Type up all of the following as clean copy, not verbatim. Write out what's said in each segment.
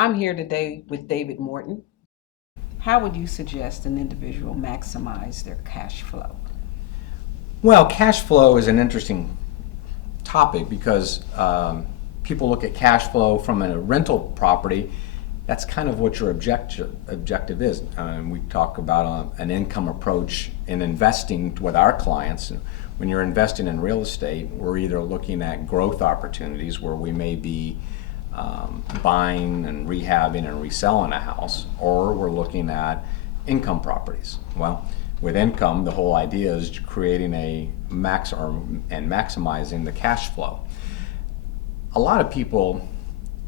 I'm here today with David Morton. How would you suggest an individual maximize their cash flow? Well, cash flow is an interesting topic because people look at cash flow from a rental property. That's kind of what your objective is. We talk about an income approach in investing with our clients. When you're investing in real estate, we're either looking at growth opportunities where we may be buying and rehabbing and reselling a house, or we're looking at income properties. Well, with income, the whole idea is creating and maximizing the cash flow. A lot of people,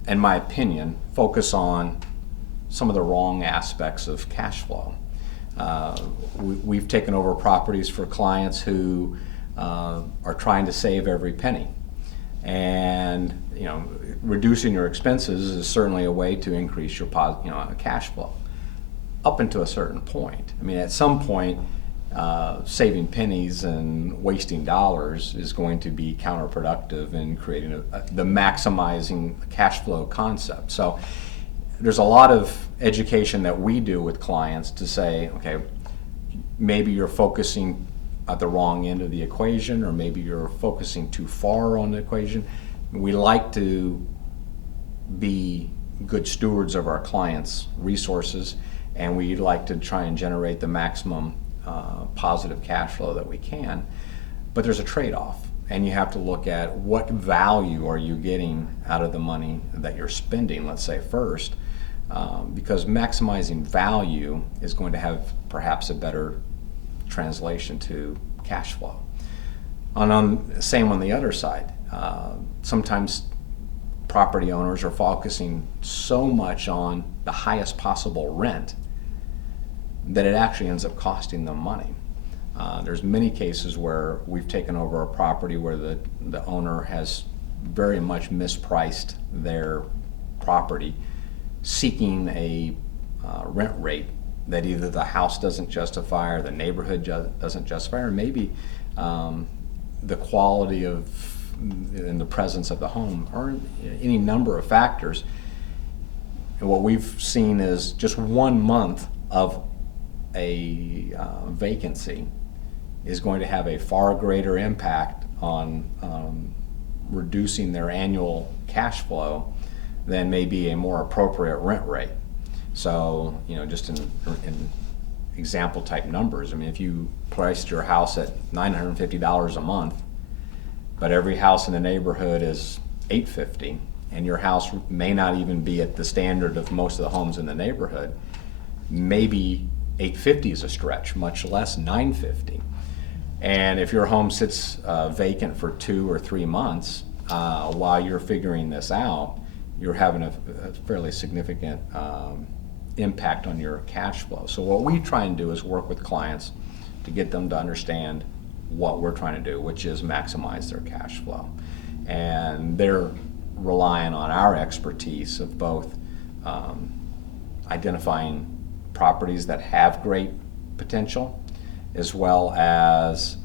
in my opinion, focus on some of the wrong aspects of cash flow. We've taken over properties for clients who are trying to save every penny. And reducing your expenses is certainly a way to increase your cash flow up until a certain point. I mean, at some point, saving pennies and wasting dollars is going to be counterproductive in creating the maximizing cash flow concept. So there's a lot of education that we do with clients to say, okay, maybe you're focusing at the wrong end of the equation, or maybe you're focusing too far on the equation. We like to be good stewards of our clients' resources, and we like to try and generate the maximum positive cash flow that we can. But there's a trade-off, and you have to look at what value are you getting out of the money that you're spending, let's say first, because maximizing value is going to have perhaps a better translation to cash flow. Same on the other side. Sometimes property owners are focusing so much on the highest possible rent that it actually ends up costing them money. There's many cases where we've taken over a property where the owner has very much mispriced their property, seeking a rent rate that either the house doesn't justify or the neighborhood doesn't justify, or maybe the quality of and the presence of the home, or any number of factors. And what we've seen is just 1 month of a vacancy is going to have a far greater impact on reducing their annual cash flow than maybe a more appropriate rent rate. So, just in example type numbers, I mean, if you priced your house at $950 a month, but every house in the neighborhood is $850, and your house may not even be at the standard of most of the homes in the neighborhood, maybe $850 is a stretch, much less $950. And if your home sits vacant for 2 or 3 months while you're figuring this out, you're having a fairly significant impact on your cash flow. So what we try and do is work with clients to get them to understand what we're trying to do, which is maximize their cash flow. And they're relying on our expertise of both identifying properties that have great potential, as well as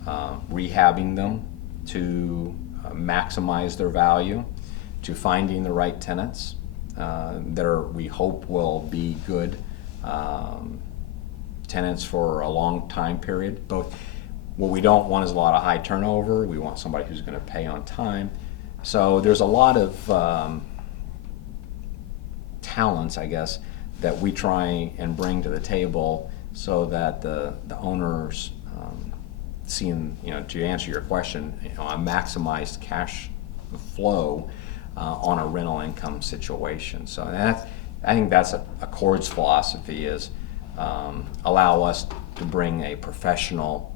rehabbing them to maximize their value, to finding the right tenants that we hope will be good tenants for a long time period. Both, what we don't want is a lot of high turnover. We want somebody who's going to pay on time. So there's a lot of talents, I guess, that we try and bring to the table so that the owners seeing, to answer your question, a maximized cash flow on a rental income situation. So I think that's a Chord's philosophy, is allow us to bring a professional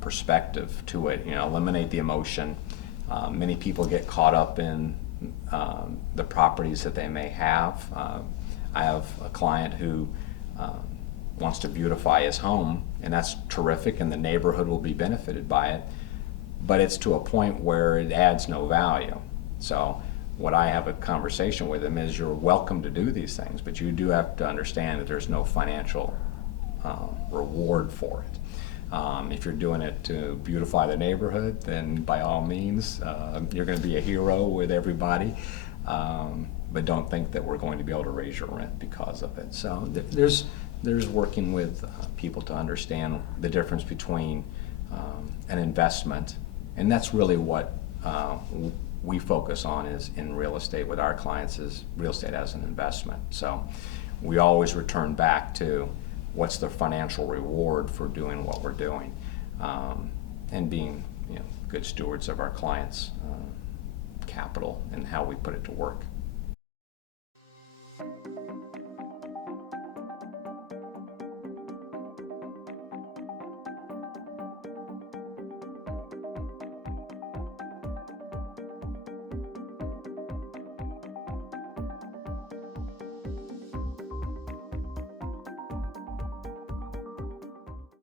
perspective to it, eliminate the emotion. Many people get caught up in the properties that they may have. I have a client who wants to beautify his home, and that's terrific, and the neighborhood will be benefited by it, but it's to a point where it adds no value. So what I have a conversation with him is, you're welcome to do these things, but you do have to understand that there's no financial reward for it. If you're doing it to beautify the neighborhood, then by all means, you're going to be a hero with everybody. but don't think that we're going to be able to raise your rent because of it. So there's working with people to understand the difference between an investment, and that's really what we focus on is in real estate with our clients is real estate as an investment. So we always return back to what's the financial reward for doing what we're doing, and being good stewards of our clients' capital and how we put it to work.